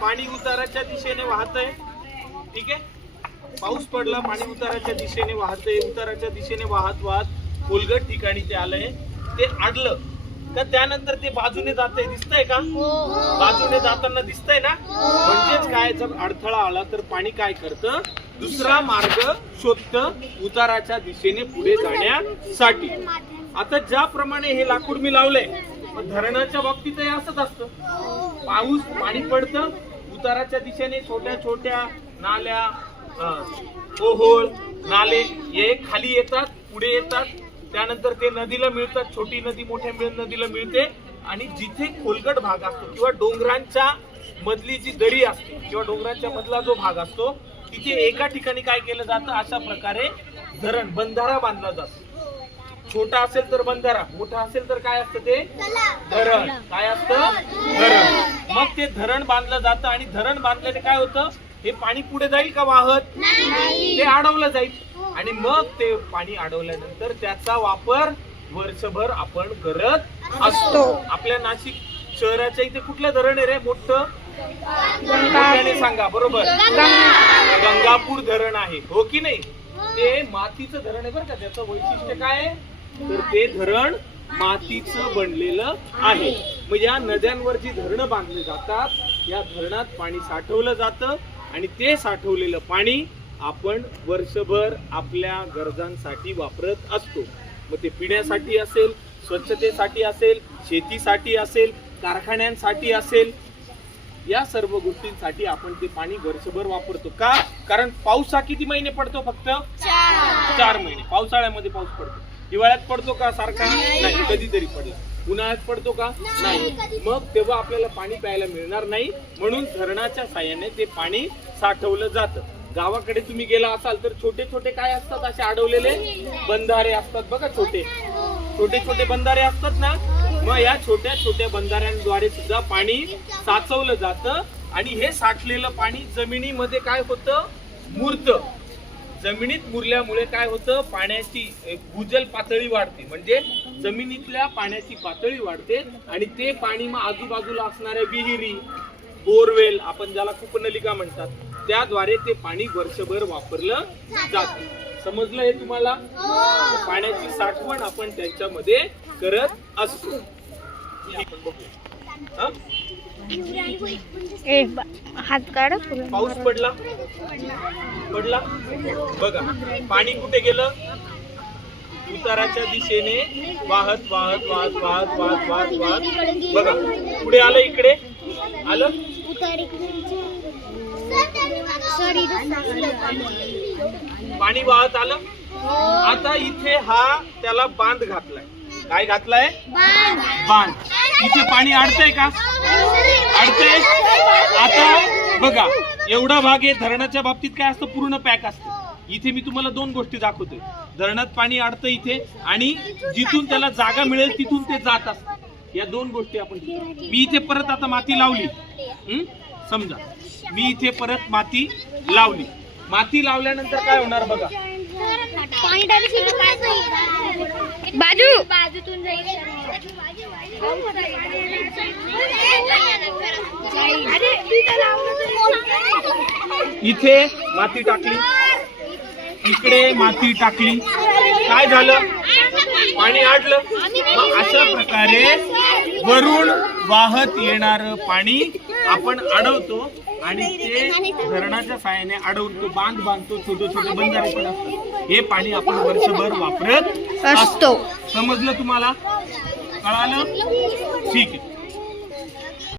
पाणी उताराच्या दिशेने वाहतंय. ठीक आहे? पाऊस पडला पाणी उताराच्या दिशेने वाहतंय. उताराच्या दिशेने वाहत वाहत खोलगट ठिकाणी ते आलंय. ते अडलं का त्यानंतर ते बाजूने जातंय दिसतंय का? बाजूने जाताना दिसतंय ना? म्हणजेच काय जर अडथळा आला तर पाणी काय करतं? दुसरा मार्ग शोधतं उताराच्या दिशेने पुढे जाण्यासाठी. आता ज्याप्रमाणे हे लाकूड मी लावलंय धरणाच्या बाबतीत असंच असतं. पाऊस पाणी पडतं उताराच्या दिशेने छोट्या छोट्या नाल्या ओहोळ नाले हे खाली येतात पुढे येतात. त्यानंतर ते नदीला मिळतात छोटी नदी मोठ्या नदीला मिळते. आणि जिथे खोलगट भाग असतो किंवा डोंगरांच्या मधली जी दरी असते किंवा डोंगरांच्या मधला जो भाग असतो तिथे एका ठिकाणी काय केलं जातं? अशा प्रकारे धरण बंधारा बांधला जातो. छोटा असेल तर बंधारा मोठा असेल तर काय असतं ते? धरण. काय असतं? धरण. मग ते धरण बांधलं जातं आणि धरण बांधल्याने काय होतं? हे पाणी पुढे जाईल का वाहत? ते अडवलं जाईल. आणि मग ते पाणी अडवल्यानंतर त्याचा वापर वर्षभर आपण करत असतो. आपल्या नाशिक शहराच्या इथे कुठलं धरण आहे रे? मोठं? सांगा बरोबर. गंगापूर. धरण आहे. हो की नाही? ते मातीचं धरण आहे बरं का. त्याचं वैशिष्ट्य काय आहे? तर ते धरण मातीचं बनलेलं आहे. मग या नद्यांवर जी धरणं बांधली जातात या धरणात पाणी साठवलं जातं आणि ते साठवलेलं पाणी आपण वर्षभर आपल्या गरजांसाठी वापरत असतो. मग ते पिण्यासाठी असेल स्वच्छतेसाठी असेल शेतीसाठी असेल कारखान्यांसाठी असेल या सर्व गोष्टींसाठी आपण ते पाणी वर्षभर वापरतो. का? कारण पाऊस हा किती महिने पडतो फक्त? चार महिने. पावसाळ्यामध्ये पाऊस पडतो. हिवाळ्यात पडतो का सारखा? नाही. कधीतरी पडला. उन्हाळ्यात पडतो का? नाही. मग तेव्हा आपल्याला पाणी प्यायला मिळणार नाही. म्हणून धरणाच्या साह्याने ते पाणी साठवलं जातं. गावाकडे तुम्ही गेला असाल तर छोटे छोटे काय असतात असे अडवलेले बंधारे असतात बघा छोटे. छोटे छोटे बंधारे असतात ना? मग या छोट्या छोट्या बंधाऱ्यांद्वारे सुद्धा पाणी साचवलं जातं. आणि हे साठलेलं पाणी जमिनीमध्ये काय होतं? मुरत. जमिनीत मुरल्यामुळे काय होतं पाण्याची भूजल पातळी वाढते म्हणजे जमिनीतल्या पाण्याची पातळी वाढते आणि ते पाणी मग आजूबाजूला असणाऱ्या विहिरी बोरवेल आपण ज्याला कूपनलिका म्हणतात त्याद्वारे ते पाणी वर्षभर वापरलं जातं समजलं हे तुम्हाला पाण्याची साठवण आपण त्यांच्यामध्ये करत असतो हे. हा? ए हात काढ. पाऊस पडला? पडला? बघा पाणी कुठे गेलं? उताराच्या दिशेने वाहत वाहत वाहत वाहत वाहत वाहत वाहत. बघा पुढे आलं इकडे? आलं? पाणी वाहत आलं? आता इथे हा त्याला बांध घातलाय. काय घातलाय? बांध. इथे पाणी अडतंय का? अडतंय? आता बघा एवढा भाग आहे धरणाच्या बाबतीत काय असतं? पूर्ण पॅक असतं. इथे मी तुम्हाला दोन गोष्टी दाखवतोय. धरणात पाणी अडतं इथे आणि जिथून त्याला जागा मिळेल तिथून ते जात असत. या दोन गोष्टी आपण मी इथे परत आता माती लावली. समजा. मी इथे परत माती लावली. माती लावल्यानंतर काय होणार बघा? बाजू. बाजूतून इथे माती टाकली. इकडे माती टाकली. काय झालं? पाणी मग अशा प्रकारे वरून वाहत येणार पाणी आपण अडवतो. आणि ते धरणाच्या साहाय्याने अडवतो बांध बांधतो छोटे छोटे बंधारे पण असतात हे पाणी आपण वर्षभर वापरत असतो. समजलं तुम्हाला? कळालं? ठीक आहे.